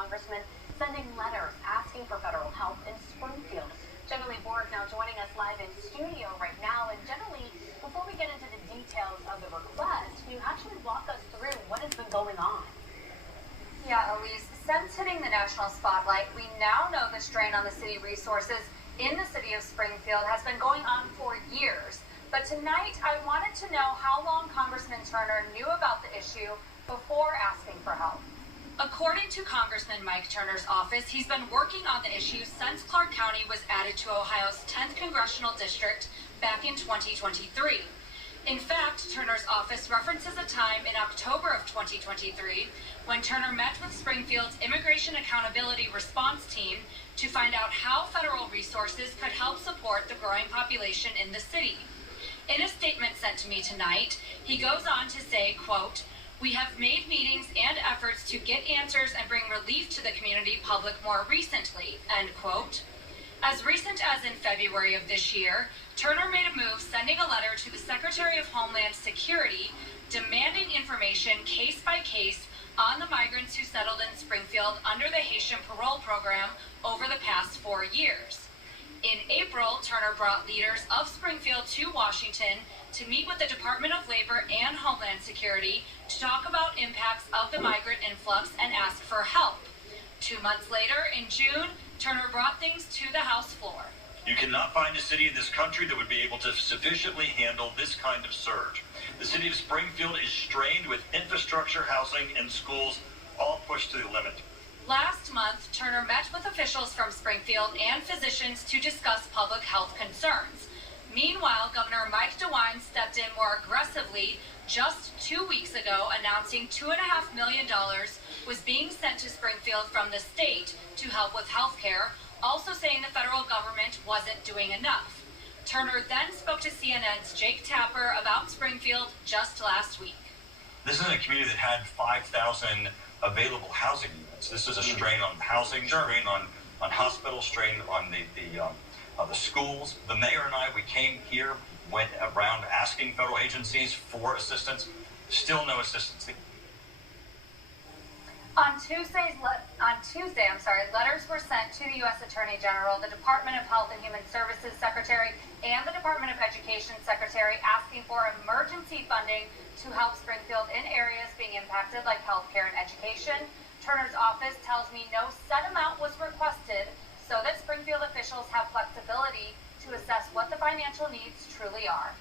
congressmen sending letters asking for federal help in Springfield. Generally Borg now joining us live in studio right now. And generally, before we get into the details of the request, can you actually walk us through what has been going on? Yeah, Elise, since hitting the national spotlight, we now know the strain on the city resources in the city of Springfield has been going on for years. But tonight, I wanted to know how long Congressman Turner knew about the issue before asking for help. According to Congressman Mike Turner's office, he's been working on the issue since Clark County was added to Ohio's 10th congressional district back in 2023. In fact, Turner's office references a time in October of 2023 when Turner met with Springfield's Immigration Accountability Response Team to find out how federal resources could help support the growing population in the city. In a statement sent to me tonight, he goes on to say, quote, "We have made meetings and efforts to get answers and bring relief to the community public more recently," end quote. As recent as in February of this year, Turner made a move sending a letter to the Secretary of Homeland Security demanding information case by case on the migrants who settled in Springfield under the Haitian parole program over the past 4 years. In April, Turner brought leaders of Springfield to Washington to meet with the Department of Labor and Homeland Security to talk about impacts of the migrant influx and ask for help. 2 months later, in June, Turner brought things to the House floor. You cannot find a city in this country that would be able to sufficiently handle this kind of surge. The city of Springfield is strained with infrastructure, housing, and schools all pushed to the limit. Last month, Turner met with officials from Springfield and physicians to discuss public health concerns. Meanwhile, Governor Mike DeWine stepped in more aggressively just 2 weeks ago, announcing $2.5 million was being sent to Springfield from the state to help with health care, also saying the federal government wasn't doing enough. Turner then spoke to CNN's Jake Tapper about Springfield just last week. This is a community that had 5,000 available housing units. This is a strain on housing, strain on hospitals, strain on the schools. The mayor and I, we came here, went around asking federal agencies for assistance. Still no assistance. On Tuesday, letters were sent to the U.S. Attorney General, the Department of Health and Human Services Secretary, and the Department of Education Secretary asking for emergency funding to help Springfield in areas being impacted like healthcare and education. Turner's office tells me no set amount was requested so that Springfield officials have flexibility to assess what the financial needs truly are.